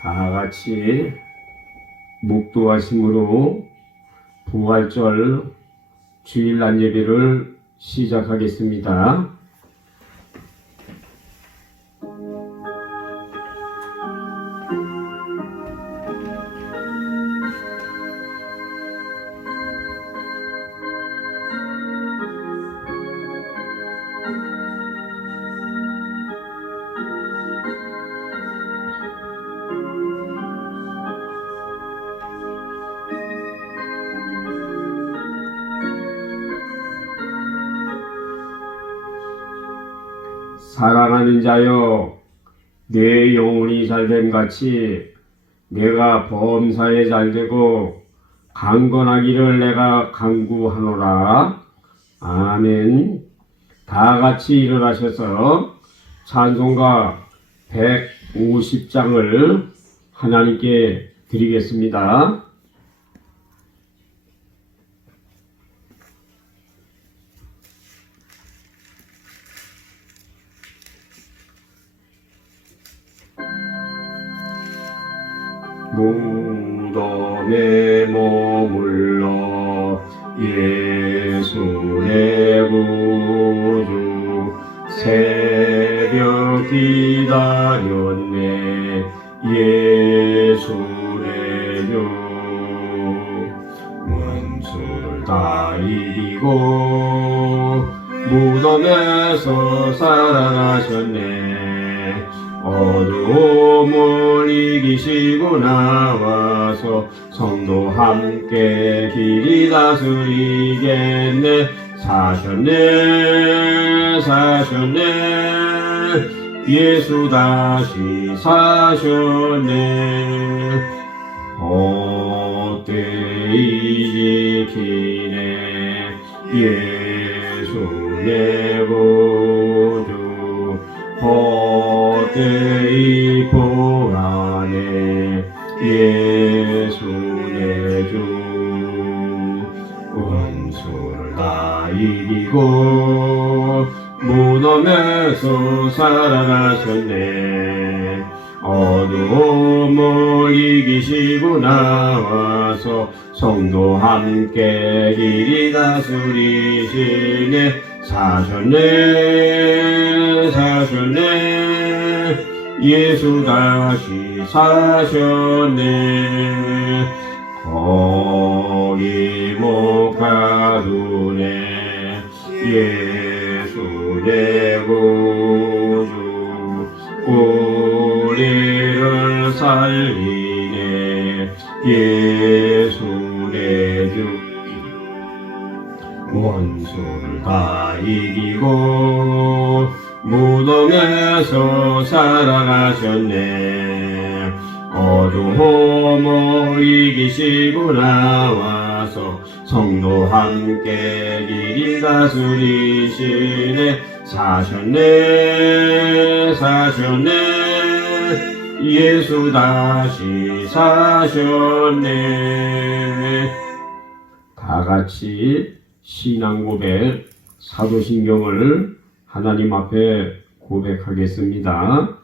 다 같이 묵도하심으로 부활절 주일날 예배를 시작하겠습니다. 사랑하는 자여, 내 영혼이 잘됨 같이 내가 범사에 잘되고 강건하기를 내가 간구하노라. 아멘. 다 같이 일어나셔서 찬송가 150장을 하나님께 드리겠습니다. 무덤에 머물러 예수 내 구주 새벽 기다렸네 예수 내 주 원수를 다 이기고 무덤에서 살아나셨네 어두움을 이기시고 나와서 성도 함께 길이 다스리겠네 사셨네 예수 다시 사셨네 헛되이 지키네 예수 내 구주 헛되이 보아네 예수 내 주 원수를 다 이기고 무덤에서 살아나셨네 어두움을 이기시고 나와서 성도 함께 길이 다스리시네 사셨네 예수 다시 사셨네 거기 못 가두네 예수 내 구주 우리를 살리네 예수 내 주 원수를 다 이기고 무덤에서 살아나셨네 어두움을 이기시고 나와서 성도 함께 길이 다스리시네 사셨네 예수 다시 사셨네 다 같이 신앙 고백 사도신경을 하나님 앞에 고백하겠습니다.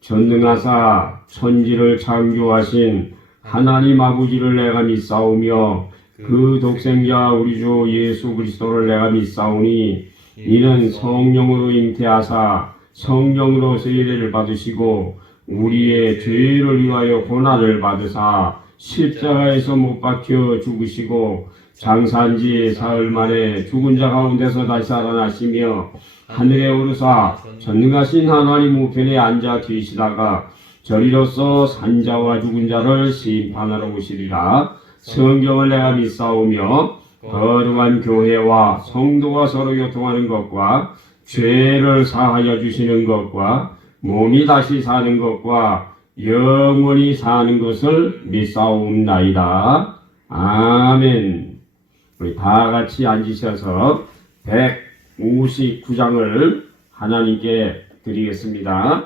전능하사 천지를 창조하신 하나님 아버지를 내가 믿사오며 그 독생자 우리 주 예수 그리스도를 내가 믿사오니 이는 성령으로 잉태하사 성령으로 세례를 받으시고 우리의 죄를 위하여 고난을 받으사 십자가에서 못 박혀 죽으시고 장사한 지 사흘 만에 죽은 자 가운데서 다시 살아나시며 하늘에 오르사 전능하신 하나님 우편에 앉아 계시다가 저리로서 산자와 죽은 자를 심판하러 오시리라. 성경을 내가 믿사오며 거룩한 교회와 성도가 서로 교통하는 것과 죄를 사하여 주시는 것과 몸이 다시 사는 것과 영원히 사는 것을 믿사옵나이다. 아멘. 우리 다 같이 앉으셔서 159장을 하나님께 드리겠습니다.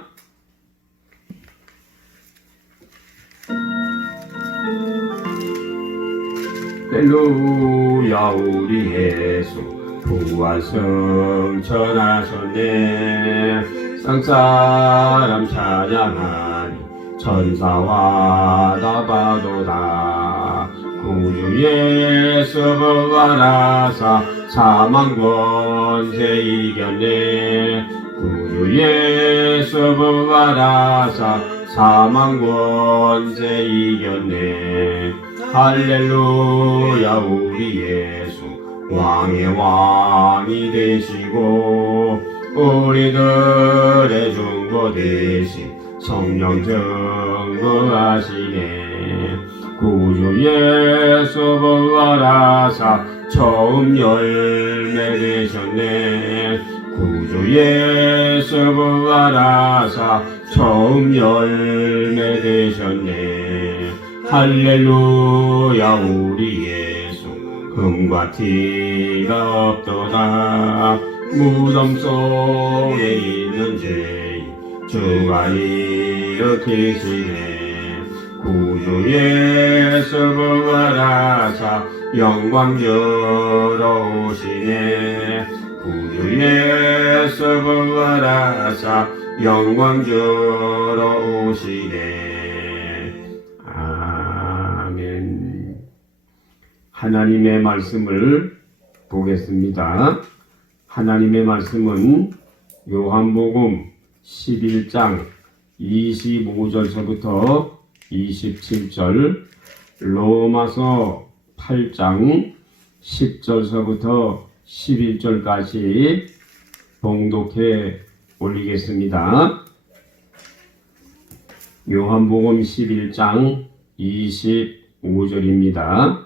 할렐루야 우리 예수 부활성 전하셨네 쌍사람 찬양하니 천사와 다바도다. 구주 예수 부활하사 사망 권세 이겼네. 구주 예수 부활하사 사망 권세 이겼네. 할렐루야. 우리 예수 왕의 왕이 되시고 우리들의 중보 되신 성령 증거하시네. 구주 예수 부활하사 처음 열매 되셨네. 구주 예수 부활하사 처음 열매 되셨네. 할렐루야. 우리 예수 흠과 티가 없도다. 무덤 속에 있는 죄인 주가 일으키시네. 구주 예수 부활하사 영광 주러 오시네. 구주 예수 부활하사 영광 주러 오시네. 아멘. 하나님의 말씀을 보겠습니다. 하나님의 말씀은 요한복음 11장 25절서부터 27절, 로마서 8장 10절서부터 11절까지 봉독해 올리겠습니다. 요한복음 11장 25절입니다.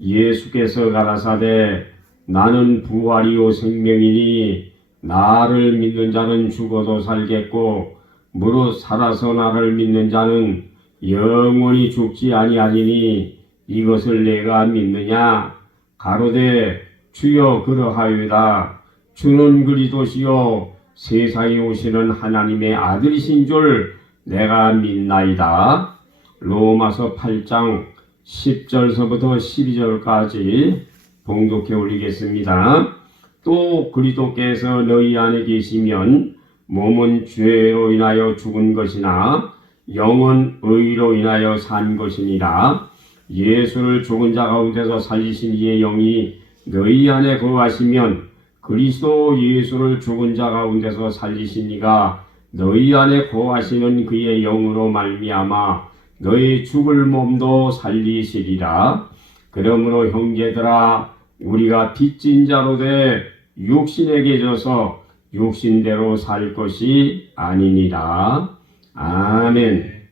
예수께서 가라사대 나는 부활이요 생명이니 나를 믿는 자는 죽어도 살겠고 무릇 살아서 나를 믿는 자는 영원히 죽지 아니하리니 이것을 내가 믿느냐? 가로되 주여 그러하여다. 주는 그리스도시요 세상에 오시는 하나님의 아들이신 줄 내가 믿나이다. 로마서 8장 10절서부터 12절까지 봉독해 올리겠습니다. 또 그리스도께서 너희 안에 계시면 몸은 죄로 인하여 죽은 것이나 영은 의로 인하여 산 것이니라. 예수를 죽은 자 가운데서 살리신 이의 영이 너희 안에 거하시면 그리스도 예수를 죽은 자 가운데서 살리신 이가 너희 안에 거하시는 그의 영으로 말미암아 너희 죽을 몸도 살리시리라. 그러므로 형제들아 우리가 빚진 자로 돼 육신에게 져서 육신대로 살 것이 아니니라. 아멘.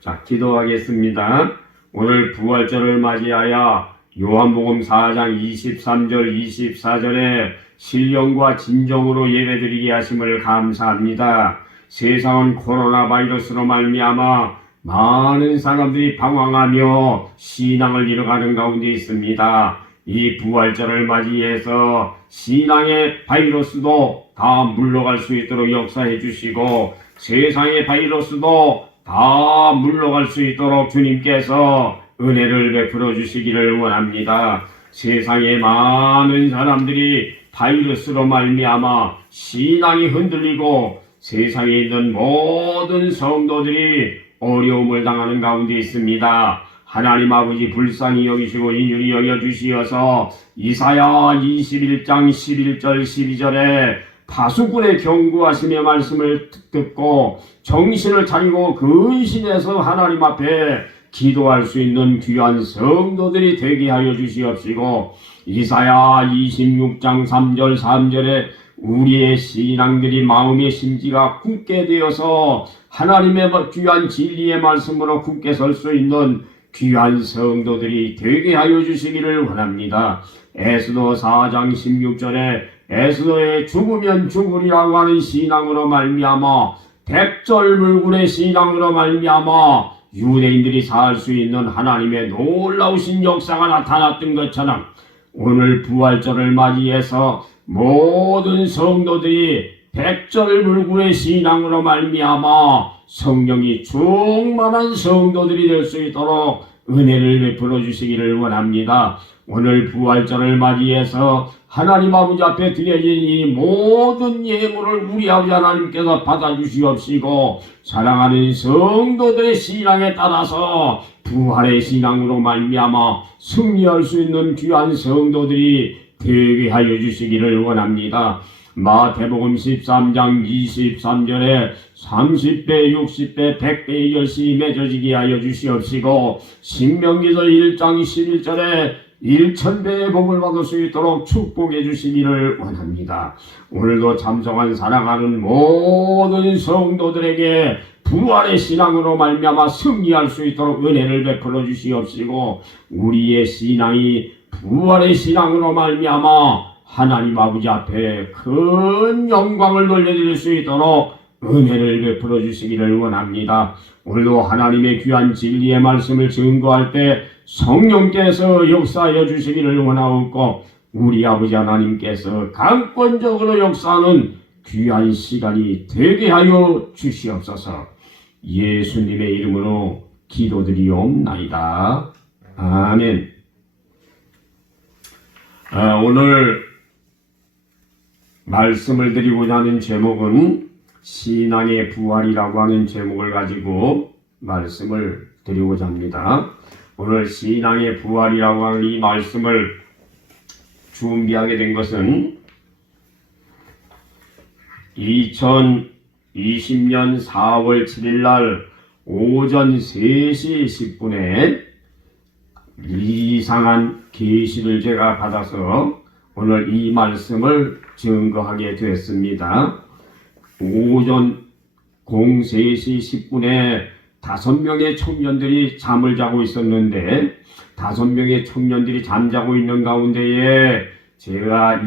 자, 기도하겠습니다. 오늘 부활절을 맞이하여 요한복음 4장 23절 24절에 신령과 진정으로 예배드리게 하심을 감사합니다. 세상은 코로나 바이러스로 말미암아 많은 사람들이 방황하며 신앙을 잃어가는 가운데 있습니다. 이 부활절을 맞이해서 신앙의 바이러스도 다 물러갈 수 있도록 역사해 주시고 세상의 바이러스도 다 물러갈 수 있도록 주님께서 은혜를 베풀어 주시기를 원합니다. 세상에 많은 사람들이 바이러스로 말미암아 신앙이 흔들리고 세상에 있는 모든 성도들이 어려움을 당하는 가운데 있습니다. 하나님 아버지 불쌍히 여기시고 인율히 여겨주시어서 이사야 21장 11절 12절에 파수꾼의 경고하심의 말씀을 듣고 정신을 차리고 근신해서 하나님 앞에 기도할 수 있는 귀한 성도들이 되게 하여 주시옵시고 이사야 26장 3절 3절에 우리의 신앙들이 마음의 심지가 굳게 되어서 하나님의 귀한 진리의 말씀으로 굳게 설 수 있는 귀한 성도들이 되게 하여 주시기를 원합니다. 에스더 4장 16절에 에스더의 죽으면 죽으리라고 하는 신앙으로 말미암아 백절물군의 신앙으로 말미암아 유대인들이 살 수 있는 하나님의 놀라우신 역사가 나타났던 것처럼 오늘 부활절을 맞이해서 모든 성도들이 백절물군의 신앙으로 말미암아 성령이 충만한 성도들이 될 수 있도록 은혜를 베풀어 주시기를 원합니다. 오늘 부활절을 맞이해서 하나님 아버지 앞에 드려진 이 모든 예물을 우리 아버지 하나님께서 받아주시옵시고 사랑하는 성도들의 신앙에 따라서 부활의 신앙으로 말미암아 승리할 수 있는 귀한 성도들이 되게 하여 주시기를 원합니다. 마태복음 13장 23절에 30배, 60배, 100배의 열심히 맺어지게 하여 주시옵시고 신명기서 1장 11절에 1000배의 복을 받을 수 있도록 축복해 주시기를 원합니다. 오늘도 참석한 사랑하는 모든 성도들에게 부활의 신앙으로 말미암아 승리할 수 있도록 은혜를 베풀어 주시옵시고 우리의 신앙이 부활의 신앙으로 말미암아 하나님 아버지 앞에 큰 영광을 돌려드릴 수 있도록 은혜를 베풀어 주시기를 원합니다. 오늘도 하나님의 귀한 진리의 말씀을 증거할 때 성령께서 역사하여 주시기를 원하옵고 우리 아버지 하나님께서 강권적으로 역사하는 귀한 시간이 되게 하여 주시옵소서. 예수님의 이름으로 기도드리옵나이다. 아멘. 오늘 말씀을 드리고자 하는 제목은 신앙의 부활이라고 하는 제목을 가지고 말씀을 드리고자 합니다. 오늘 신앙의 부활이라고 하는 이 말씀을 준비하게 된 것은 2020년 4월 7일 날 오전 3시 10분에 이상한 계시를 제가 받아서 오늘 이 말씀을 증거하게 되었습니다. 오전 03시 10분에 5명의 청년들이 잠을 자고 있었는데 5명의 청년들이 잠자고 있는 가운데에 제가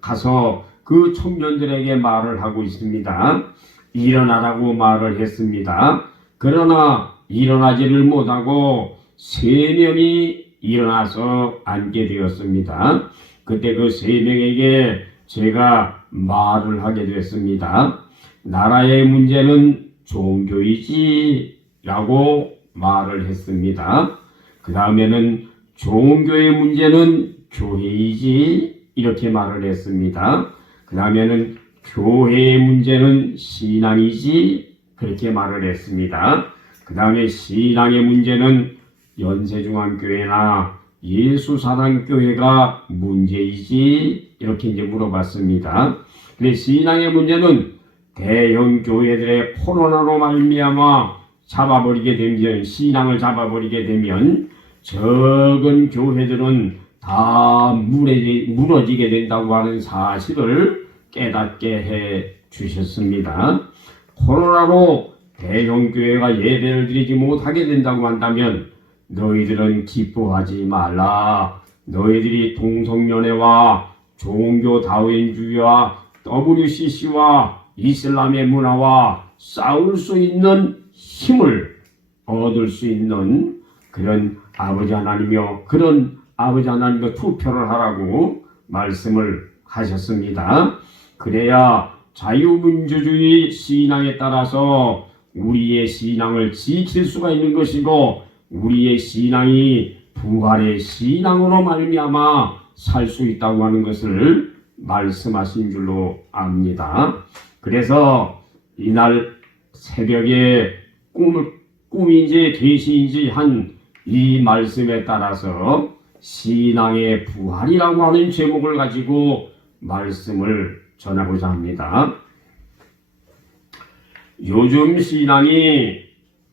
가서 그 청년들에게 말을 하고 있습니다. 일어나라고 말을 했습니다. 그러나 일어나지를 못하고 3명이 일어나서 앉게 되었습니다. 그때 그 3명에게 제가 말을 하게 됐습니다. 나라의 문제는 종교이지 라고 말을 했습니다. 그 다음에는 종교의 문제는 교회이지 이렇게 말을 했습니다. 그 다음에는 교회의 문제는 신앙이지 그렇게 말을 했습니다. 그 다음에 신앙의 문제는 연세중앙교회나 예수사랑교회가 문제이지 이렇게 이제 물어봤습니다. 근데 신앙의 문제는 대형 교회들의 코로나로 말미암아 잡아버리게 되면 신앙을 잡아버리게 되면 적은 교회들은 다 무너지게 된다고 하는 사실을 깨닫게 해 주셨습니다. 코로나로 대형 교회가 예배를 드리지 못하게 된다고 한다면 너희들은 기뻐하지 말라. 너희들이 동성연애와 종교 다윈주의와 WCC와 이슬람의 문화와 싸울 수 있는 힘을 얻을 수 있는 그런 아버지 하나님이여 그런 아버지 하나님의 투표를 하라고 말씀을 하셨습니다. 그래야 자유민주주의 신앙에 따라서 우리의 신앙을 지킬 수가 있는 것이고 우리의 신앙이 부활의 신앙으로 말미암아 살 수 있다고 하는 것을 말씀하신 줄로 압니다. 그래서 이날 새벽에 꿈인지 계시인지 한 이 말씀에 따라서 신앙의 부활이라고 하는 제목을 가지고 말씀을 전하고자 합니다. 요즘 신앙이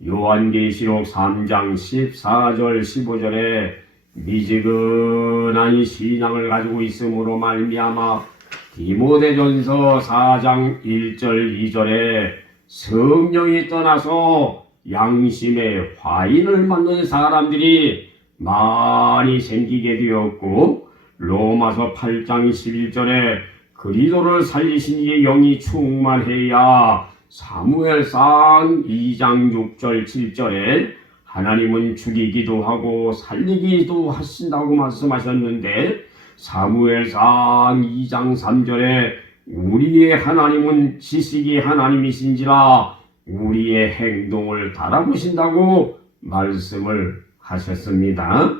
요한계시록 3장 14절 15절에 미지근한 신앙을 가지고 있음으로 말미암아 디모데전서 4장 1절 2절에 성령이 떠나서 양심의 화인을 맞는 사람들이 많이 생기게 되었고 로마서 8장 11절에 그리스도를 살리신 이의 영이 충만해야 사무엘상 2장 6절 7절에 하나님은 죽이기도 하고 살리기도 하신다고 말씀하셨는데 사무엘상 2장 3절에 우리의 하나님은 지식이 하나님이신지라 우리의 행동을 달아보신다고 말씀을 하셨습니다.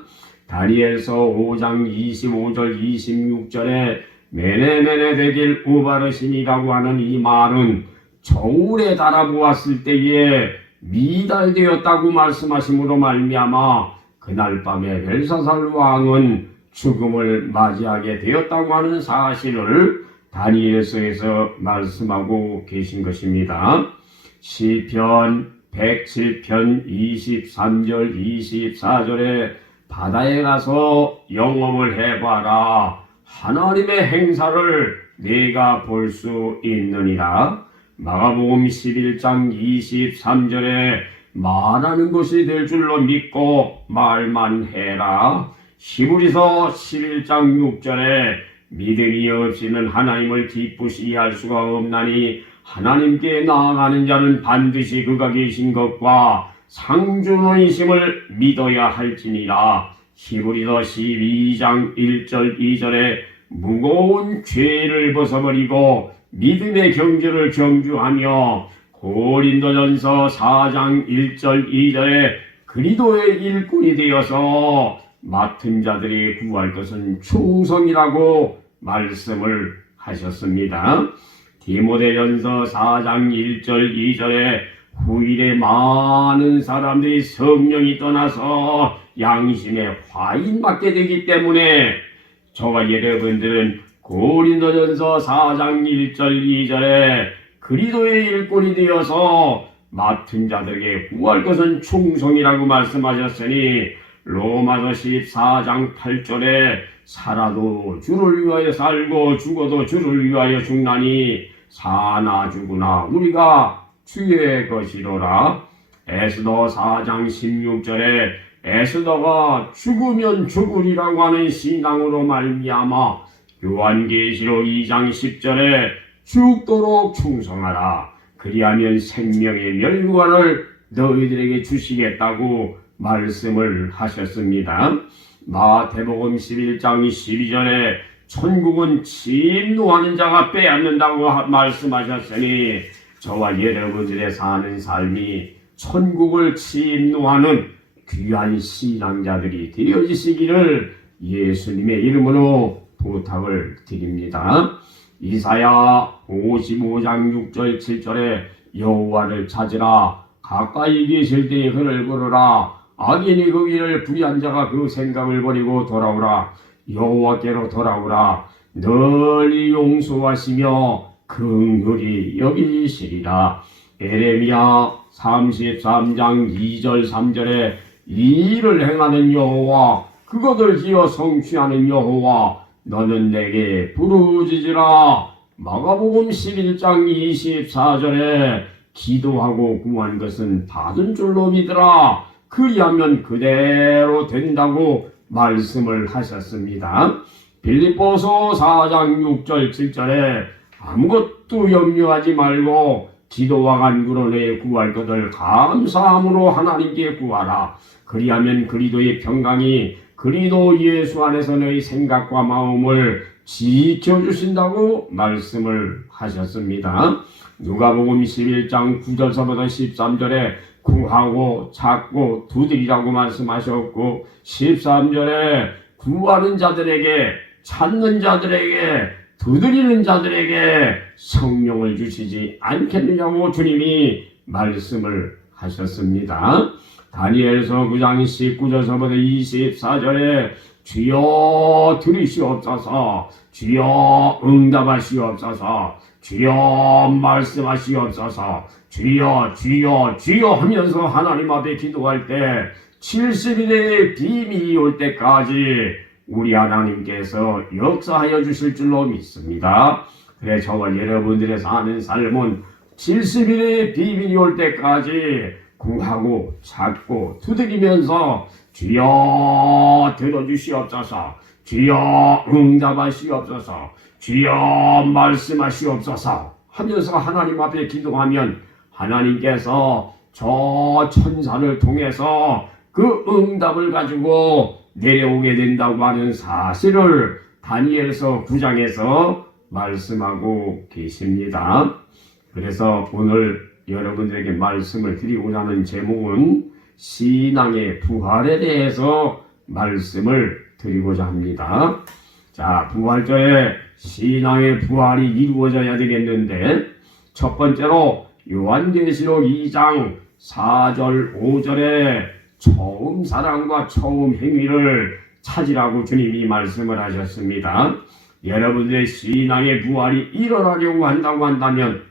다니엘서 5장 25절 26절에 메네메네 되길 우바르시니라고 하는 이 말은 저울에 달아보았을 때에 미달되었다고 말씀하심으로 말미암아 그날 밤에 벨사살 왕은 죽음을 맞이하게 되었다고 하는 사실을 다니엘서에서 말씀하고 계신 것입니다. 시편 107편 23절 24절에 바다에 가서 영업을 해봐라. 하나님의 행사를 네가 볼 수 있느니라. 마가복음 11장 23절에 말하는 것이 될 줄로 믿고 말만 해라. 히브리서 11장 6절에 믿음이 없이는 하나님을 기쁘시게 할 수가 없나니 하나님께 나아가는 자는 반드시 그가 계신 것과 상주노이심을 믿어야 할지니라. 히브리서 12장 1절 2절에 무거운 죄를 벗어버리고 믿음의 경주를 경주하며 고린도전서 4장 1절 2절에 그리스도의 일꾼이 되어서 맡은 자들이 구할 것은 충성이라고 말씀을 하셨습니다. 디모데전서 4장 1절 2절에 후일에 많은 사람들이 성령이 떠나서 양심에 화인받게 되기 때문에 저와 여러분들은 고린도전서 4장 1절 2절에 그리스도의 일꾼이 되어서 맡은 자들에게 구할 것은 충성이라고 말씀하셨으니 로마서 14장 8절에 살아도 주를 위하여 살고 죽어도 주를 위하여 죽나니 사나 죽으나 우리가 주의 것이로라. 에스더 4장 16절에 에스더가 죽으면 죽으리라고 하는 신앙으로 말미암아 요한계시록 2장 10절에 죽도록 충성하라. 그리하면 생명의 멸관을 너희들에게 주시겠다고 말씀을 하셨습니다. 마태복음 11장 12절에 천국은 침노하는 자가 빼앗는다고 말씀하셨으니 저와 여러분들의 사는 삶이 천국을 침노하는 귀한 신앙자들이 되어지시기를 예수님의 이름으로 부탁을 드립니다. 이사야 55장 6절 7절에 여호와를 찾으라. 가까이 계실 때에 그를 부르라. 악인이 그 길을 불의한 자가 그 생각을 버리고 돌아오라. 여호와께로 돌아오라. 널리 용서하시며 긍휼히 여기시리라. 에레미야 33장 2절 3절에 이 일을 행하는 여호와 그것을 지어 성취하는 여호와 너는 내게 부르짖으라. 마가복음 11장 24절에 기도하고 구한 것은 받은 줄로 믿으라. 그리하면 그대로 된다고 말씀을 하셨습니다. 빌립보서 4장 6절 7절에 아무것도 염려하지 말고 기도와 간구로 내 구할 것을 감사함으로 하나님께 구하라. 그리하면 그리스도의 평강이 그리스도 예수 안에서 너희 생각과 마음을 지켜주신다고 말씀을 하셨습니다. 누가복음 11장 9절서부터 13절에 구하고 찾고 두드리라고 말씀하셨고 13절에 구하는 자들에게 찾는 자들에게 두드리는 자들에게 성령을 주시지 않겠느냐고 주님이 말씀을 하셨습니다. 다니엘서 9장 19절서부터 24절에 주여 들으시옵소서, 주여 응답하시옵소서, 주여 말씀하시옵소서, 주여 주여 주여 하면서 하나님 앞에 기도할 때 70일의 비밀이 올 때까지 우리 하나님께서 역사하여 주실 줄로 믿습니다. 그래 저와 여러분들의 사는 삶은 70일의 비밀이 올 때까지 구하고 찾고 두드리면서 주여 들어주시옵소서, 주여 응답하시옵소서, 주여 말씀하시옵소서 하면서 하나님 앞에 기도하면 하나님께서 저 천사를 통해서 그 응답을 가지고 내려오게 된다고 하는 사실을 다니엘서 9장에서 말씀하고 계십니다. 그래서 오늘 여러분들에게 말씀을 드리고자 하는 제목은 신앙의 부활에 대해서 말씀을 드리고자 합니다. 자, 부활절에 신앙의 부활이 이루어져야 되겠는데, 첫 번째로 요한계시록 2장 4절 5절에 처음 사랑과 처음 행위를 찾으라고 주님이 말씀을 하셨습니다. 여러분들의 신앙의 부활이 일어나려고 한다고 한다면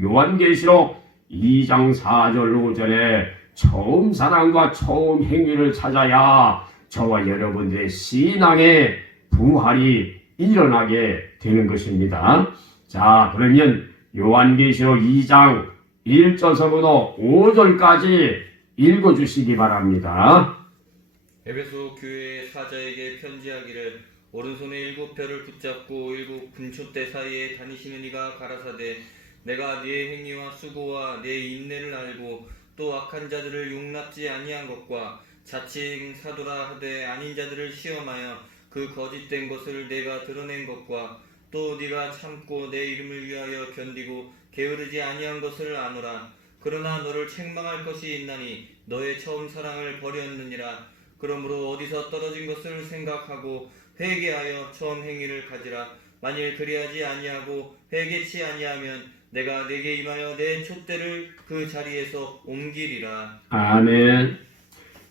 요한계시록 2장 4절 5절에 처음 사랑과 처음 행위를 찾아야 저와 여러분들의 신앙의 부활이 일어나게 되는 것입니다. 자, 그러면 요한계시록 2장 1절서부터 5절까지 읽어주시기 바랍니다. 에베소 교회의 사자에게 편지하기를 오른손에 7별을 붙잡고 7금초대 사이에 다니시는 이가 가라사대 내가 네 행위와 수고와 네 인내를 알고 또 악한 자들을 용납지 아니한 것과 자칭 사도라 하되 아닌 자들을 시험하여 그 거짓된 것을 내가 드러낸 것과 또 네가 참고 내 이름을 위하여 견디고 게으르지 아니한 것을 아노라. 그러나 너를 책망할 것이 있나니 너의 처음 사랑을 버렸느니라. 그러므로 어디서 떨어진 것을 생각하고 회개하여 처음 행위를 가지라. 만일 그리하지 아니하고 회개치 아니하면 내가 네게 임하여 내 촛대를 그 자리에서 옮기리라. 아멘.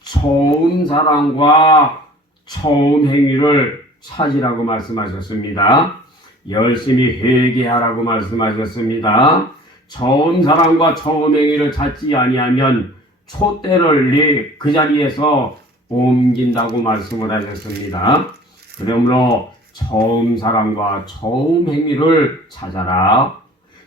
처음 사랑과 처음 행위를 찾으라고 말씀하셨습니다. 열심히 회개하라고 말씀하셨습니다. 처음 사랑과 처음 행위를 찾지 아니하면 촛대를 그 자리에서 옮긴다고 말씀을 하셨습니다. 그러므로 처음 사랑과 처음 행위를 찾아라.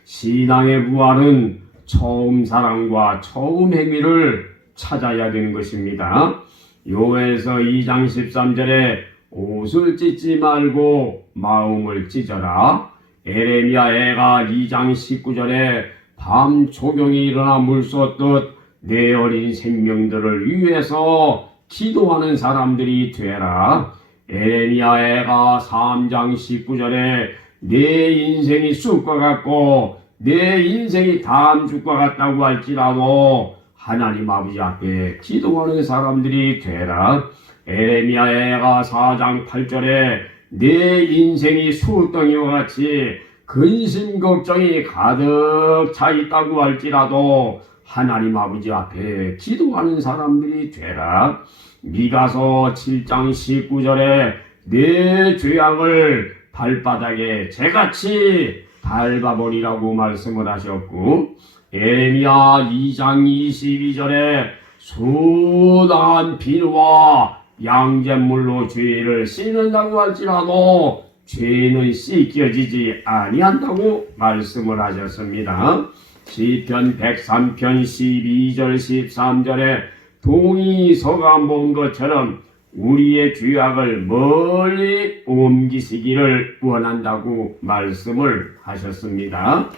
신앙의 부활은 처음 사랑과 처음 행위를 찾아야 되는 것입니다. 요에서 2장 13절에 옷을 찢지 말고 마음을 찢어라. 에레미야 애가 2장 19절에 밤 조경이 일어나 물 쏟듯 내 어린 생명들을 위해서 기도하는 사람들이 되라. 에레미야 애가 3장 19절에 내 인생이 쑥과 같고 내 인생이 담죽과 같다고 할지라도 하나님 아버지 앞에 기도하는 사람들이 되라. 에레미야 애가 4장 8절에 내 인생이 수덩이와 같이 근심 걱정이 가득 차 있다고 할지라도 하나님 아버지 앞에 기도하는 사람들이 되라. 미가서 7장 19절에 내 죄악을 발바닥에 재같이 밟아버리라고 말씀을 하셨고, 에레미야 2장 22절에 순한 비누와 양잿물로 죄를 씻는다고 할지라도 죄는 씻겨지지 아니한다고 말씀을 하셨습니다. 시편 103편 12절 13절에 동이 서가 먼 것처럼 우리의 죄악을 멀리 옮기시기를 원한다고 말씀을 하셨습니다.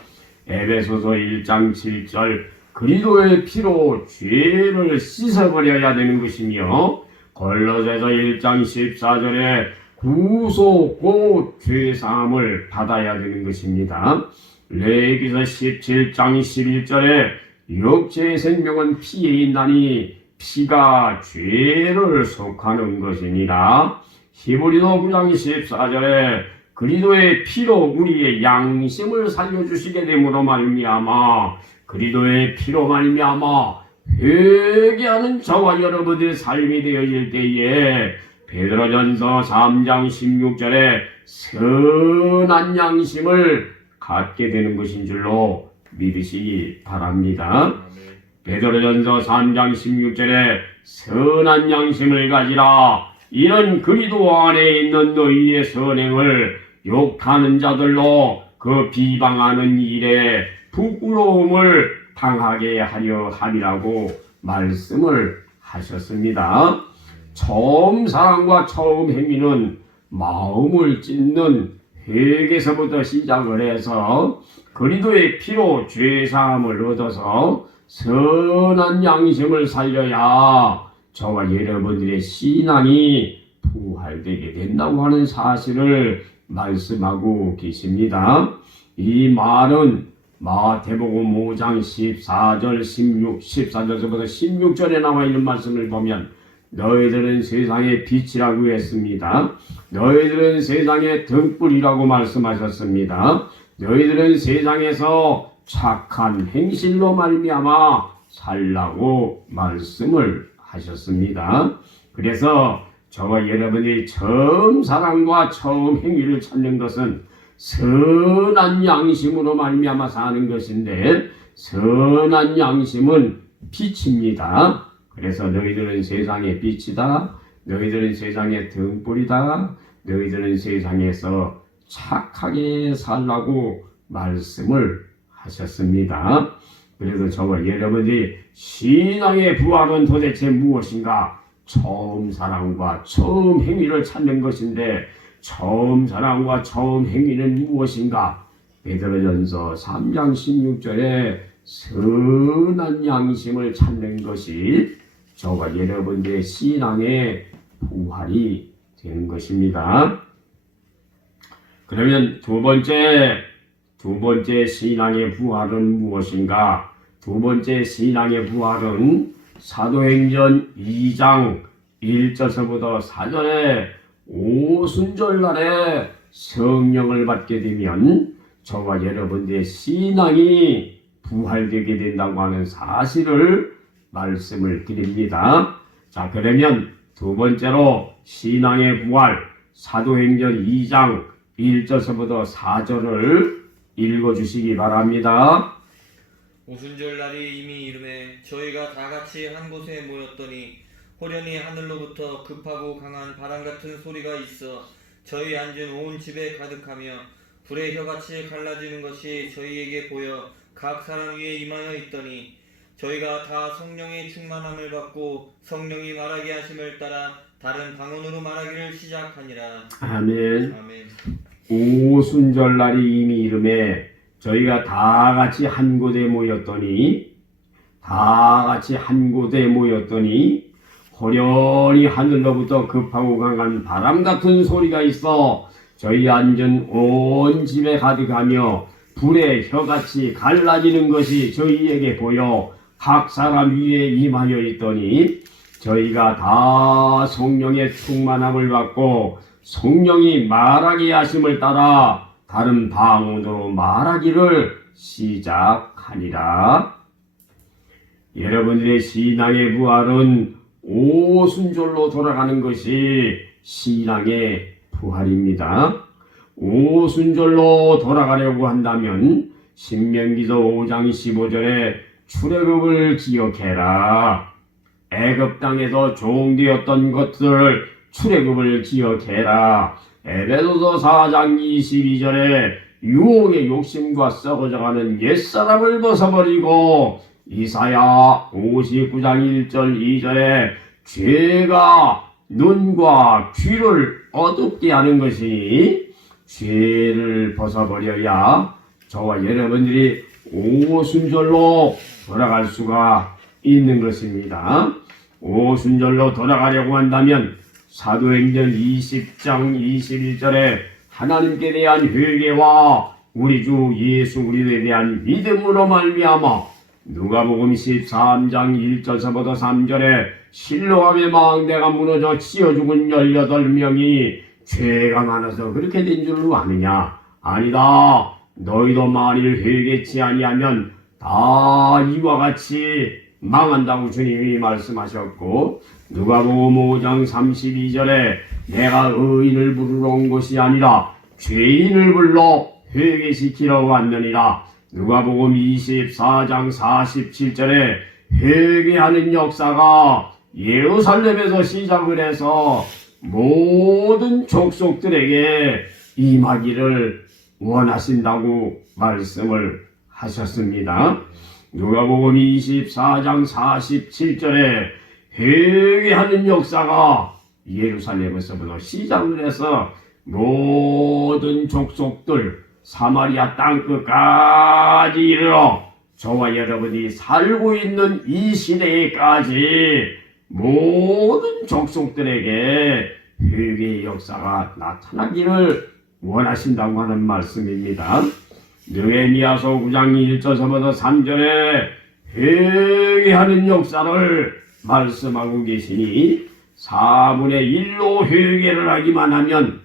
에베소서 1장 7절 그리스도의 피로 죄를 씻어버려야 되는 것이며, 골로새서 1장 14절에 구속 곧 죄사함을 받아야 되는 것입니다. 레위기서 17장 11절에 육체의 생명은 피에 있나니 피가 죄를 속하는 것이니라. 히브리서 9장 14절에 그리스도의 피로 우리의 양심을 살려주시게 됨으로 말미암아 그리스도의 피로 말미암아 회개하는 저와 여러분들의 삶이 되어질 때에 베드로전서 3장 16절에 선한 양심을 갖게 되는 것인 줄로 믿으시기 바랍니다. 베드로전서 3장 16절에 선한 양심을 가지라. 이는 그리스도 안에 있는 너희의 선행을 욕하는 자들로 그 비방하는 일에 부끄러움을 당하게 하려 함이라고 말씀을 하셨습니다. 처음 사랑과 처음 행위는 마음을 찢는 회개서부터 시작을 해서 그리스도의 피로 죄사함을 얻어서 선한 양심을 살려야 저와 여러분들의 신앙이 부활되게 된다고 하는 사실을 말씀하고 계십니다. 이 말은 마태복음 5장 14절 14절부터 16절에 나와 있는 말씀을 보면 너희들은 세상의 빛이라고 했습니다. 너희들은 세상의 등불이라고 말씀하셨습니다. 너희들은 세상에서 착한 행실로 말미암아 살라고 말씀을 하셨습니다. 그래서 저와 여러분이 처음 사랑과 처음 행위를 찾는 것은 선한 양심으로 말미암아 사는 것인데 선한 양심은 빛입니다. 그래서 너희들은 세상의 빛이다. 너희들은 세상의 등불이다. 너희들은 세상에서 착하게 살라고 말씀을 하셨습니다. 그래서 저와 여러분이 신앙의 부활은 도대체 무엇인가? 처음 사랑과 처음 행위를 찾는 것인데 처음 사랑과 처음 행위는 무엇인가? 베드로전서 3장 16절에 선한 양심을 찾는 것이 저와 여러분들의 신앙의 부활이 되는 것입니다. 그러면 두 번째 신앙의 부활은 무엇인가? 두 번째 신앙의 부활은 사도행전 2장 1절서부터 4절에 오순절날에 성령을 받게 되면 저와 여러분들의 신앙이 부활되게 된다고 하는 사실을 말씀을 드립니다. 자, 그러면 두 번째로 신앙의 부활 사도행전 2장 1절서부터 4절을 읽어주시기 바랍니다. 오순절날이 이미 이름에 저희가 다 같이 한 곳에 모였더니 호련히 하늘로부터 급하고 강한 바람 같은 소리가 있어 저희 앉은 온 집에 가득하며 불의 혀같이 갈라지는 것이 저희에게 보여 각 사람 위에 임하여 있더니 저희가 다 성령의 충만함을 받고 성령이 말하게 하심을 따라 다른 방언으로 말하기를 시작하니라. 아멘. 아멘. 오순절날이 이미 이름에 저희가 다 같이 한 곳에 모였더니 호련히 하늘로부터 급하고 강한 바람 같은 소리가 있어 저희 앉은 온 집에 가득하며 불의 혀같이 갈라지는 것이 저희에게 보여 각 사람 위에 임하여 있더니 저희가 다 성령의 충만함을 받고 성령이 말하게 하심을 따라 다른 방언으로 말하기를 시작하니라. 여러분들의 신앙의 부활은 오순절로 돌아가는 것이 신앙의 부활입니다. 오순절로 돌아가려고 한다면 신명기서 5장 15절에 출애굽을 기억해라. 애굽 땅에서 종되었던 것들 출애굽을 기억해라. 에베소서 4장 22절에 유혹의 욕심과 썩어져가는 옛사람을 벗어버리고 이사야 59장 1절 2절에 죄가 눈과 귀를 어둡게 하는 것이니 죄를 벗어버려야 저와 여러분들이 오순절로 돌아갈 수가 있는 것입니다. 오순절로 돌아가려고 한다면 사도행전 20장 21절에 하나님께 대한 회개와 우리 주 예수 그리스도에 대한 믿음으로 말미암아 누가복음 13장 1절서부터 3절에 실로암의 망대가 무너져 치어 죽은 18명이 죄가 많아서 그렇게 된 줄로 아느냐? 아니다. 너희도 만일 회개치 아니하면 다 이와 같이 망한다고 주님이 말씀하셨고 누가복음 5장 32절에 내가 의인을 부르러 온 것이 아니라 죄인을 불러 회개시키러 왔느니라. 누가복음 24장 47절에 회개하는 역사가 예루살렘에서 시작을 해서 모든 족속들에게 임하기를 원하신다고 말씀을 하셨습니다. 누가복음 24장 47절에 회개하는 역사가 예루살렘에서부터 시작을 해서 모든 족속들 사마리아 땅끝까지 이르러 저와 여러분이 살고 있는 이 시대에까지 모든 족속들에게 회개의 역사가 나타나기를 원하신다고 하는 말씀입니다. 느헤미야서 9장 1절서부터 3절에 회개하는 역사를 말씀하고 계시니 4분의 1로 회개를 하기만 하면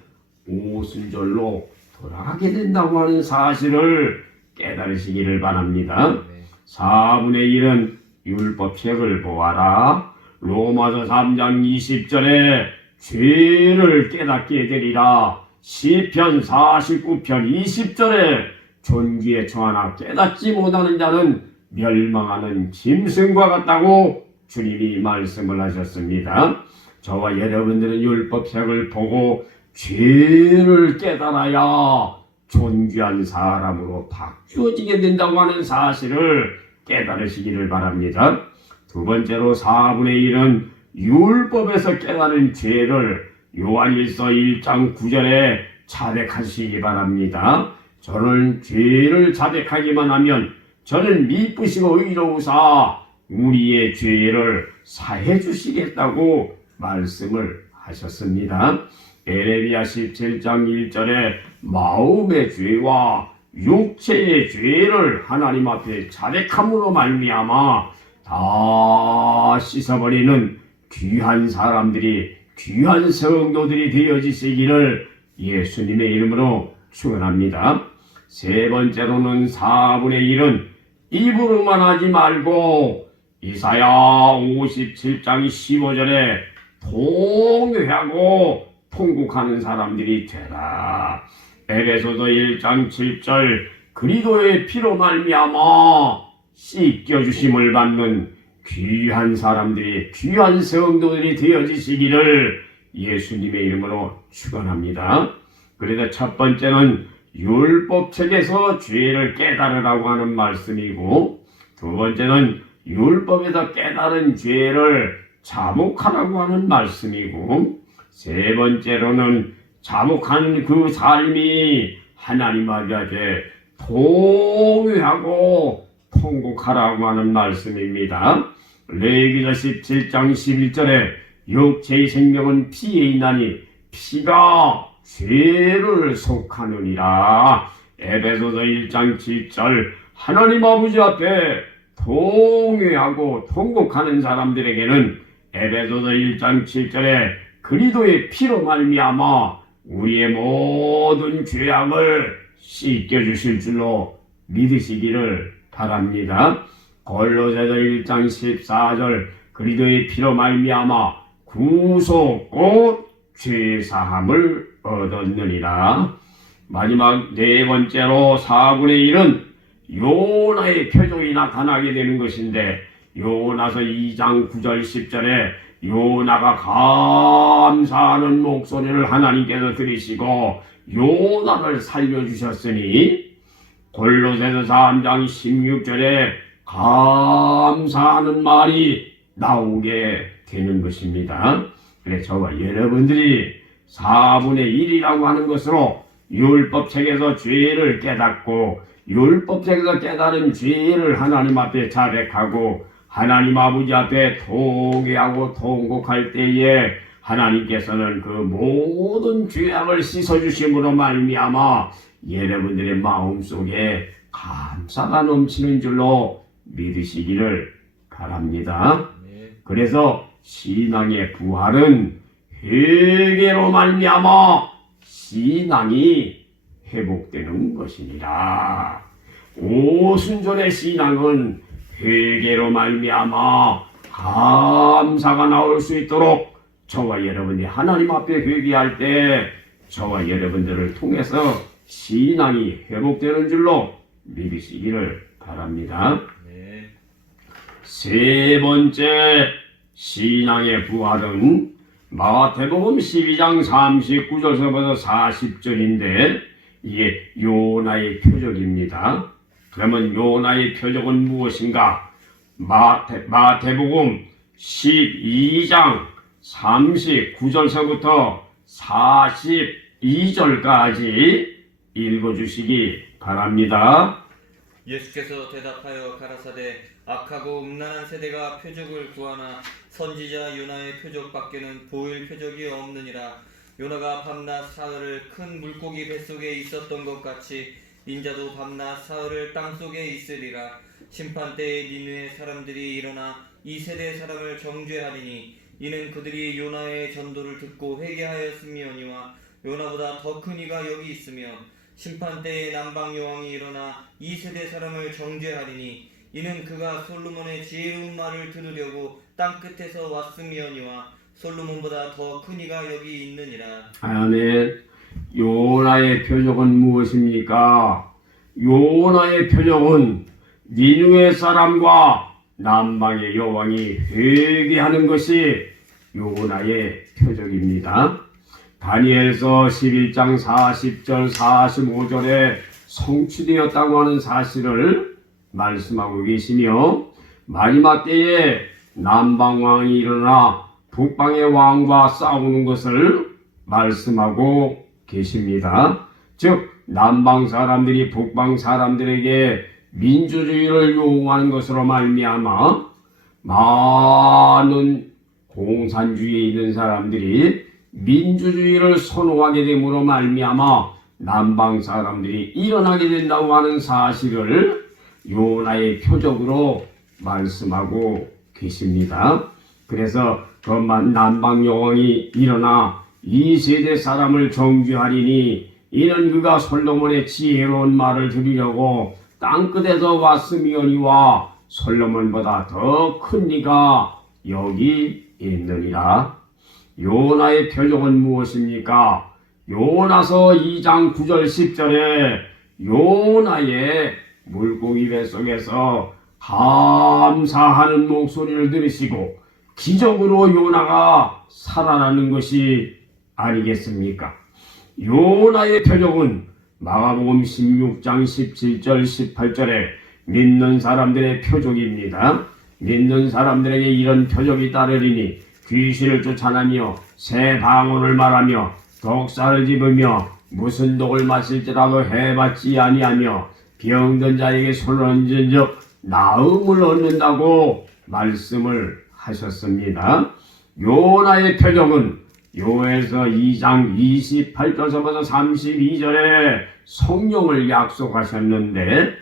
오순절로 돌아가게 된다고 하는 사실을 깨달으시기를 바랍니다. 4분의 1은 율법책을 보아라. 로마서 3장 20절에 죄를 깨닫게 되리라. 시편 49편 20절에 존귀에 처하나 깨닫지 못하는 자는 멸망하는 짐승과 같다고 주님이 말씀을 하셨습니다. 저와 여러분들은 율법책을 보고 죄를 깨달아야 존귀한 사람으로 바뀌어지게 된다고 하는 사실을 깨달으시기를 바랍니다. 두 번째로 4분의 1은 율법에서 깨달은 죄를 요한일서 1장 9절에 자백하시기 바랍니다. 저는 죄를 자백하기만 하면 저는 미쁘시고 의로우사 우리의 죄를 사해 주시겠다고 말씀을 하셨습니다. 에레미야 17장 1절에 마음의 죄와 육체의 죄를 하나님 앞에 자백함으로 말미암아 다 씻어버리는 귀한 사람들이, 귀한 성도들이 되어지시기를 예수님의 이름으로 축원합니다. 세 번째로는 4분의 1은 입으로만 하지 말고 이사야 57장 15절에 통회하고 통곡하는 사람들이 되라. 에베소서 1장 7절 그리스도의 피로 말미암아 씻겨주심을 받는 귀한 사람들이, 귀한 성도들이 되어지시기를 예수님의 이름으로 축원합니다. 그래서 첫 번째는 율법책에서 죄를 깨달으라고 하는 말씀이고, 두 번째는 율법에서 깨달은 죄를 자복하라고 하는 말씀이고, 세 번째로는 자복한 그 삶이 하나님 앞에 통회하고 통곡하라고 하는 말씀입니다. 레위기서 17장 11절에 육체의 생명은 피에 있나니 피가 죄를 속하느니라. 에베소서 1장 7절 하나님 아버지 앞에 통회하고 통곡하는 사람들에게는 에베소서 1장 7절에 그리스도의 피로 말미암아 우리의 모든 죄악을 씻겨주실 줄로 믿으시기를 바랍니다. 골로새서 1장 14절 그리스도의 피로 말미암아 구속 곧 죄사함을 얻었느니라. 마지막 네 번째로 4분의 1은 요나의 표적이 나타나게 되는 것인데, 요나서 2장 9절 10절에 요나가 감사하는 목소리를 하나님께서 들으시고 요나를 살려주셨으니, 골로새서 3장 16절에 감사하는 말이 나오게 되는 것입니다. 그래서 저와 여러분들이 4분의 1이라고 하는 것으로 율법책에서 죄를 깨닫고 율법책에서 깨달은 죄를 하나님 앞에 자백하고 하나님 아버지 앞에 통회하고 통곡할 때에 하나님께서는 그 모든 죄악을 씻어주심으로 말미암아 여러분들의 마음속에 감사가 넘치는 줄로 믿으시기를 바랍니다. 그래서 신앙의 부활은 회개로 말미암아 신앙이 회복되는 것이니라. 오순절의 신앙은 회개로 말미암아 감사가 나올 수 있도록 저와 여러분이 하나님 앞에 회개할 때 저와 여러분들을 통해서 신앙이 회복되는 줄로 믿으시기를 바랍니다. 세 번째 신앙의 부활은 마태복음 12장 39절서부터 40절인데 이게 요나의 표적입니다. 그러면 요나의 표적은 무엇인가? 마태복음 12장 39절서부터 42절까지 읽어주시기 바랍니다. 예수께서 대답하여 가라사대 악하고 음란한 세대가 표적을 구하나 선지자 요나의 표적밖에는 보일 표적이 없느니라. 요나가 밤낮 사흘을 큰 물고기 뱃속에 있었던 것 같이 인자도 밤낮 사흘을 땅속에 있으리라. 심판때에 니느의 사람들이 일어나 이 세대 사람을 정죄하리니 이는 그들이 요나의 전도를 듣고 회개하였음이오니와 요나보다 더 큰 이가 여기 있으며 심판때에 남방 여왕이 일어나 이 세대 사람을 정죄하리니 이는 그가 솔로몬의 지혜로운 말을 들으려고 땅 끝에서 왔음이오니와 솔로몬보다 더 큰 이가 여기 있느니라. 아멘. 요나의 표적은 무엇입니까? 요나의 표적은 니누의 사람과 남방의 여왕이 회개하는 것이 요나의 표적입니다. 다니엘서 11장 40절 45절에 성취되었다고 하는 사실을 말씀하고 계시며 마지막 때에 남방왕이 일어나 북방의 왕과 싸우는 것을 말씀하고 계십니다. 즉 남방 사람들이 북방 사람들에게 민주주의를 요구하는 것으로 말미암아 많은 공산주의에 있는 사람들이 민주주의를 선호하게 됨으로 말미암아 남방 사람들이 일어나게 된다고 하는 사실을 요나의 표적으로 말씀하고 계십니다. 그래서 그 남방 여왕이 일어나 이 세대 사람을 정죄하리니 이는 그가 솔로몬의 지혜로운 말을 들으려고 땅끝에서 왔음이오니와 솔로몬보다 더 큰 이가 여기 있느니라. 요나의 표적은 무엇입니까? 요나서 2장 9절 10절에 요나의 물고기 뱃속에서 감사하는 목소리를 들으시고 기적으로 요나가 살아나는 것이 아니겠습니까? 요나의 표적은 마가복음 16장 17절 18절에 믿는 사람들의 표적입니다. 믿는 사람들에게 이런 표적이 따르리니 귀신을 쫓아내며 새 방언을 말하며 독사를 집으며 무슨 독을 마실지라도 해받지 아니하며 병든 자에게 손을 얹은 적 나음을 얻는다고 말씀을 하셨습니다. 요나의 표적은 요에서 2장 28절서부터 32절에 성령을 약속하셨는데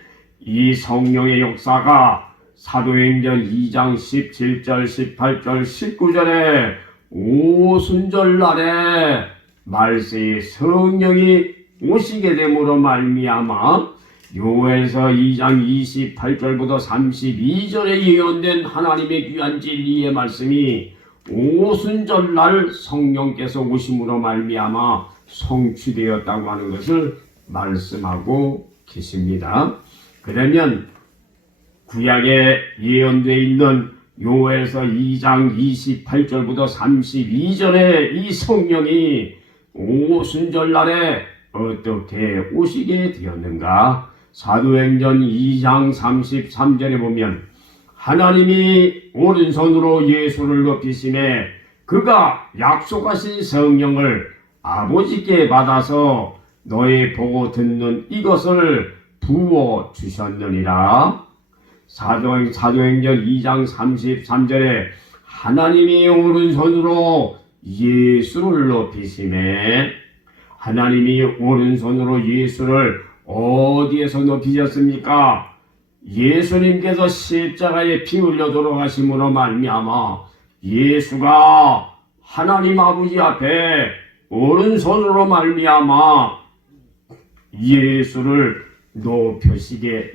이 성령의 역사가 사도행전 2장 17절 18절 19절에 오순절 날에 말세에 성령이 오시게 됨으로 말미암아 요엘서 2장 28절부터 32절에 예언된 하나님의 귀한 진리의 말씀이 오순절날 성령께서 오심으로 말미암아 성취되었다고 하는 것을 말씀하고 계십니다. 그러면 구약에 예언되어 있는 요엘서 2장 28절부터 32절에 이 성령이 오순절날에 어떻게 오시게 되었는가? 사도행전 2장 33절에 보면 하나님이 오른손으로 예수를 높이시매 그가 약속하신 성령을 아버지께 받아서 너희 보고 듣는 이것을 부어 주셨느니라. 사도행전 2장 33절에 하나님이 오른손으로 예수를 높이시매 하나님이 오른손으로 예수를 어디에서 높이셨습니까? 예수님께서 십자가에 피 흘려 돌아가심으로 말미암아 예수가 하나님 아버지 앞에 오른손으로 말미암아 예수를 높이시게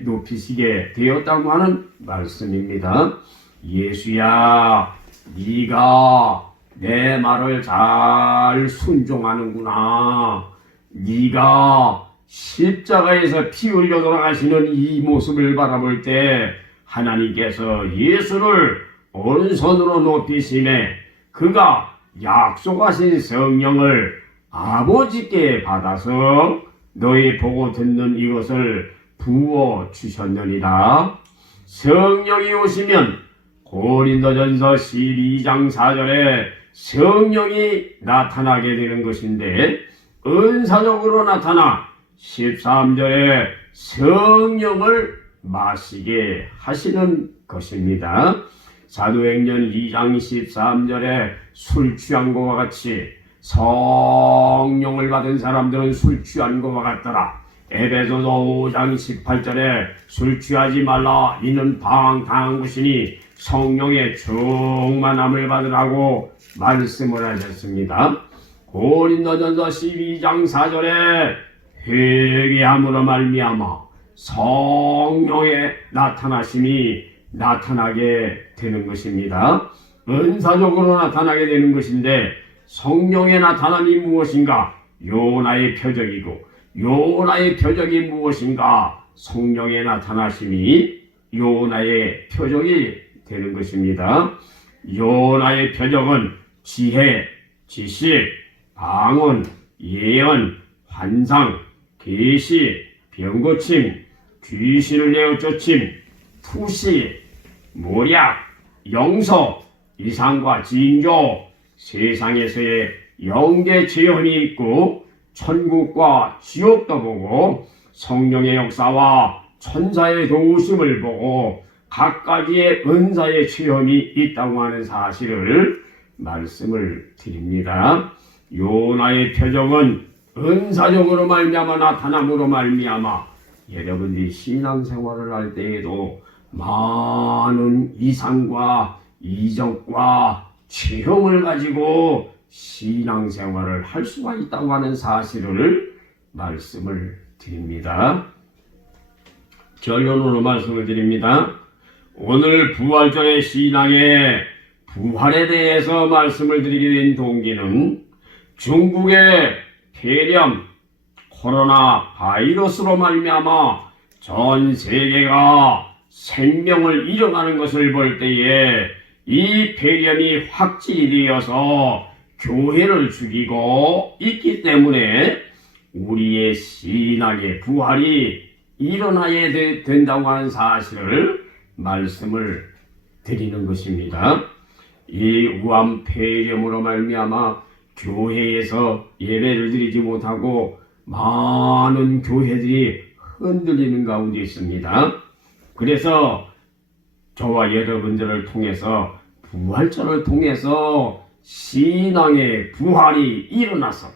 되었다고 하는 말씀입니다. 예수야, 네가 내 말을 잘 순종하는구나. 네가 십자가에서 피 흘려 돌아가시는 이 모습을 바라볼 때 하나님께서 예수를 오른손으로 높이시매 그가 약속하신 성령을 아버지께 받아서 너희 보고 듣는 이것을 부어 주셨느니라. 성령이 오시면 고린도전서 12장 4절에 성령이 나타나게 되는 것인데 은사적으로 나타나 13절에 성령을 마시게 하시는 것입니다. 사도행전 2장 13절에 술 취한 것과 같이 성령을 받은 사람들은 술 취한 것과 같더라. 에베소서 5장 18절에 술 취하지 말라 이는 방탕한 것이니 성령의 충만함을 받으라고 말씀을 하셨습니다. 고린도전서 12장 4절에 회개함으로 말미암아 성령의 나타나심이 나타나게 되는 것입니다. 은사적으로 나타나게 되는 것인데 성령의 나타남이 무엇인가? 요나의 표적이고 요나의 표적이 무엇인가? 성령의 나타나심이 요나의 표적이 되는 것입니다. 요나의 표적은 지혜, 지식, 방언, 예언, 환상, 계시, 병고침, 귀신을 내어 쫓임, 투시, 모략, 영서, 이상과 징조, 세상에서의 영계 체험이 있고 천국과 지옥도 보고 성령의 역사와 천사의 도우심을 보고 각가지의 은사의 체험이 있다고 하는 사실을 말씀을 드립니다. 요나의 표적은 은사적으로 말미암아 나타남으로 말미암아 여러분들이 신앙생활을 할 때에도 많은 이상과 이적과 체험을 가지고 신앙생활을 할 수가 있다고 하는 사실을 말씀을 드립니다. 결론으로 말씀을 드립니다. 오늘 부활절의 신앙의 부활에 대해서 말씀을 드리게 된 동기는 중국의 폐렴, 코로나 바이러스로 말미암아 전 세계가 생명을 잃어가는 것을 볼 때에 이 폐렴이 확진이 되어서 교회를 죽이고 있기 때문에 우리의 신앙의 부활이 일어나야 된다고 하는 사실을 말씀을 드리는 것입니다. 이 우암 폐렴으로 말미암아 교회에서 예배를 드리지 못하고 많은 교회들이 흔들리는 가운데 있습니다. 그래서 저와 여러분들을 통해서 부활절을 통해서 신앙의 부활이 일어나서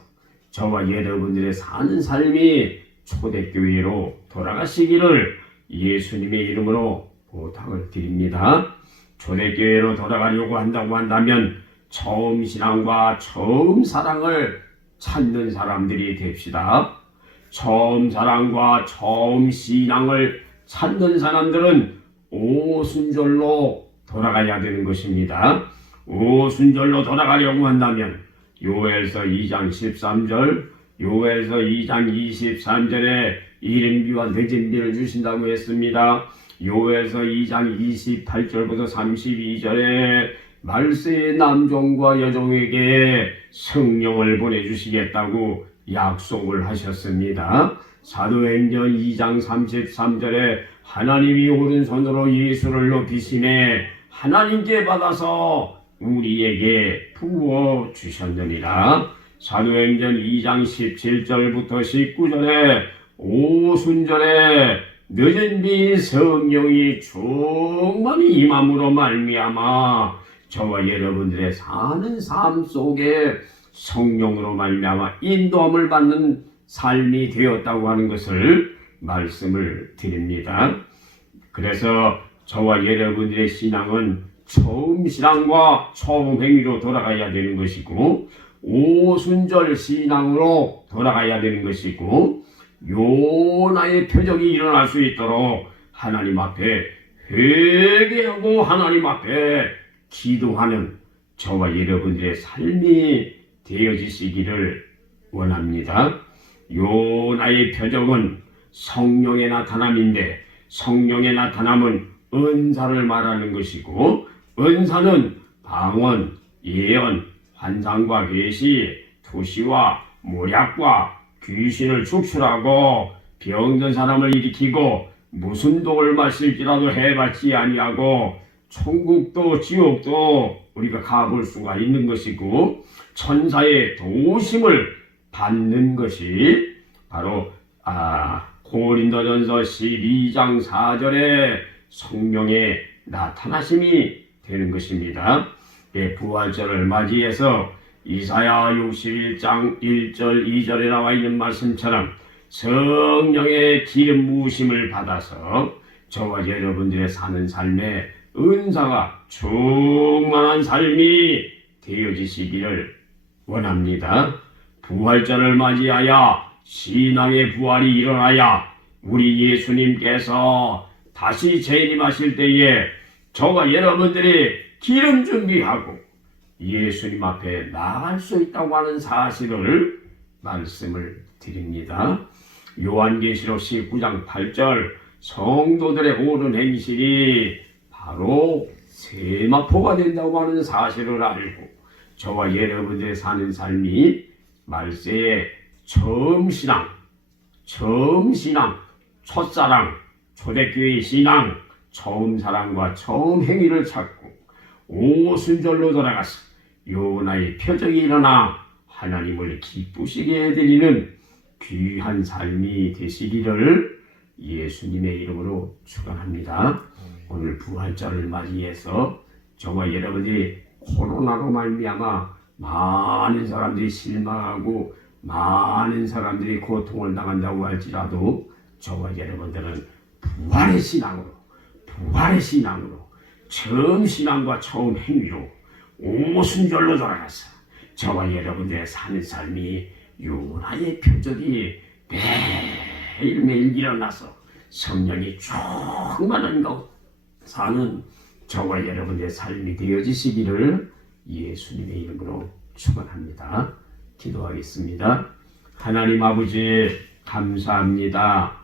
저와 여러분들의 사는 삶이 초대교회로 돌아가시기를 예수님의 이름으로 부탁을 드립니다. 초대교회로 돌아가려고 한다고 한다면 처음 신앙과 처음 사랑을 찾는 사람들이 됩시다. 처음 사랑과 처음 신앙을 찾는 사람들은 오순절로 돌아가야 되는 것입니다. 오순절로 돌아가려고 한다면 요엘서 2장 13절, 요엘서 2장 23절에 이른비와 늦은비를 주신다고 했습니다. 요엘서 2장 28절부터 32절에 말세의 남종과 여종에게 성령을 보내주시겠다고 약속을 하셨습니다. 사도행전 2장 33절에 하나님이 오른손으로 예수를 높이시매 하나님께 받아서 우리에게 부어 주셨느니라. 사도행전 2장 17절부터 19절에 오순절에 늦은 비 성령이 충만히 임함으로 말미암아 저와 여러분들의 사는 삶 속에 성령으로 말미암아 인도함을 받는 삶이 되었다고 하는 것을 말씀을 드립니다. 그래서 저와 여러분들의 신앙은 처음 신앙과 처음 행위로 돌아가야 되는 것이고 오순절 신앙으로 돌아가야 되는 것이고 요나의 표적이 일어날 수 있도록 하나님 앞에 회개하고 하나님 앞에 기도하는 저와 여러분들의 삶이 되어지시기를 원합니다. 요나의 표적은 성령의 나타남인데 성령의 나타남은 은사를 말하는 것이고 은사는 방언, 예언, 환상과 계시, 투시와 모략과 귀신을 축출하고 병든 사람을 일으키고 무슨 독을 마실지라도 해봤지 아니하고 천국도 지옥도 우리가 가볼 수가 있는 것이고 천사의 도우심을 받는 것이 바로 고린도전서 12장 4절에 성령의 나타나심이 되는 것입니다. 부활절을 맞이해서 이사야 61장 1절 2절에 나와 있는 말씀처럼 성령의 기름 부으심을 받아서 저와 여러분들의 사는 삶에 은사가 충만한 삶이 되어지시기를 원합니다. 부활절을 맞이하여 신앙의 부활이 일어나야 우리 예수님께서 다시 재림하실 때에 저와 여러분들이 기름 준비하고 예수님 앞에 나아갈 수 있다고 하는 사실을 말씀을 드립니다. 요한계시록 19장 8절 성도들의 옳은 행실이 바로 세마포가 된다고 하는 사실을 알고 저와 여러분들의 사는 삶이 말세의 처음 신앙, 첫사랑, 초대교회 신앙, 처음 사랑과 처음 행위를 찾고 오순절로 돌아가서 요나의 표적이 일어나 하나님을 기쁘시게 해드리는 귀한 삶이 되시기를 예수님의 이름으로 축원합니다. 오늘 부활절을 맞이해서 저와 여러분들이 코로나로 말미암아 많은 사람들이 실망하고 많은 사람들이 고통을 당한다고 할지라도 저와 여러분들은 부활의 신앙으로 처음 신앙과 처음 행위로 오순절로 돌아가서 저와 여러분들의 사는 삶이 요나의 표적이 매일매일 일어나서 성령이 충만한 것 사는 저와 여러분의 삶이 되어지시기를 예수님의 이름으로 축원합니다. 기도하겠습니다. 하나님 아버지 감사합니다.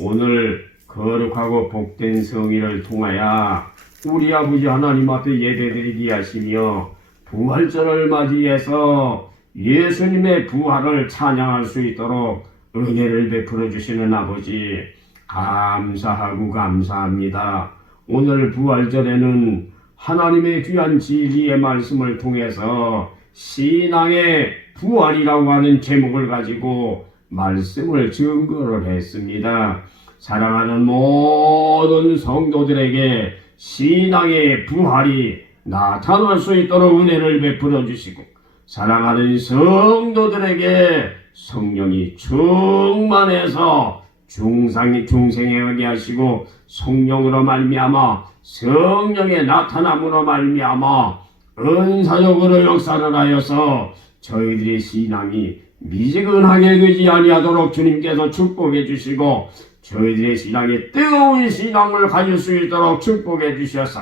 오늘 거룩하고 복된 성의를 통하여 우리 아버지 하나님 앞에 예배드리게 하시며 부활절을 맞이해서 예수님의 부활을 찬양할 수 있도록 은혜를 베풀어 주시는 아버지 감사하고 감사합니다. 오늘 부활절에는 하나님의 귀한 진리의 말씀을 통해서 신앙의 부활이라고 하는 제목을 가지고 말씀을 증거를 했습니다. 사랑하는 모든 성도들에게 신앙의 부활이 나타날 수 있도록 은혜를 베풀어 주시고 사랑하는 성도들에게 성령이 충만해서 중생하게 하시고 성령으로 말미암아 성령의 나타남으로 말미암아 은사적으로 역사를 하여서 저희들의 신앙이 미지근하게 되지 아니하도록 주님께서 축복해 주시고 저희들의 신앙에 뜨거운 신앙을 가질 수 있도록 축복해 주셔서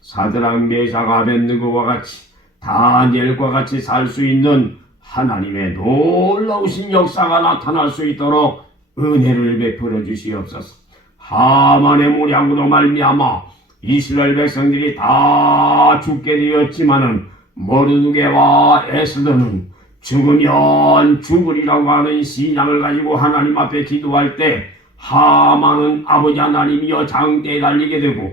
사드락 메삭 아벳느고와 같이 다니엘과 같이 살 수 있는 하나님의 놀라우신 역사가 나타날 수 있도록 은혜를 베풀어 주시옵소서. 하만의 모략으로 말미암아 이스라엘 백성들이 다 죽게 되었지만은 모르드게와 에스더는 죽으면 죽으리라고 하는 신앙을 가지고 하나님 앞에 기도할 때 하만은 아버지 하나님이여 장대에 달리게 되고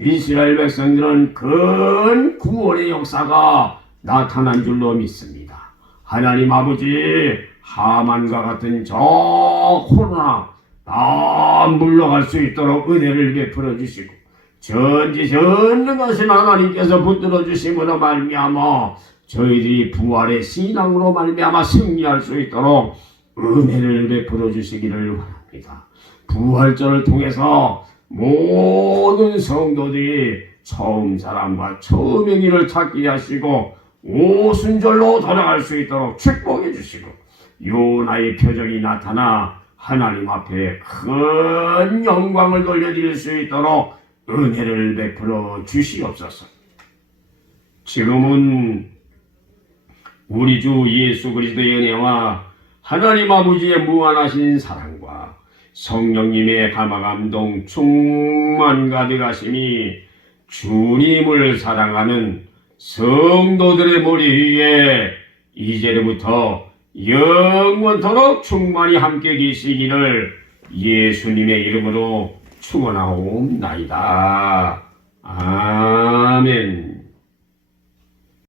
이스라엘 백성들은 큰 구원의 역사가 나타난 줄로 믿습니다. 하나님 아버지 하만과 같은 저 코로나 다 물러갈 수 있도록 은혜를 베풀어 주시고 전지전능하신 하나님께서 붙들어 주심으로 말미암아 저희들이 부활의 신앙으로 말미암아 승리할 수 있도록 은혜를 베풀어 주시기를 원합니다. 부활절을 통해서 모든 성도들이 처음 사랑과 처음 행위를 찾게 하시고 오순절로 돌아갈 수 있도록 축복해 주시고 요나의 표정이 나타나 하나님 앞에 큰 영광을 돌려드릴 수 있도록 은혜를 베풀어 주시옵소서. 지금은 우리 주 예수 그리스도의 은혜와 하나님 아버지의 무한하신 사랑과 성령님의 감화감동 충만 가득하심이 주님을 사랑하는 성도들의 머리 위에 이제부터 영원토록 충만히 함께 계시기를 예수님의 이름으로 축원하옵나이다. 아멘.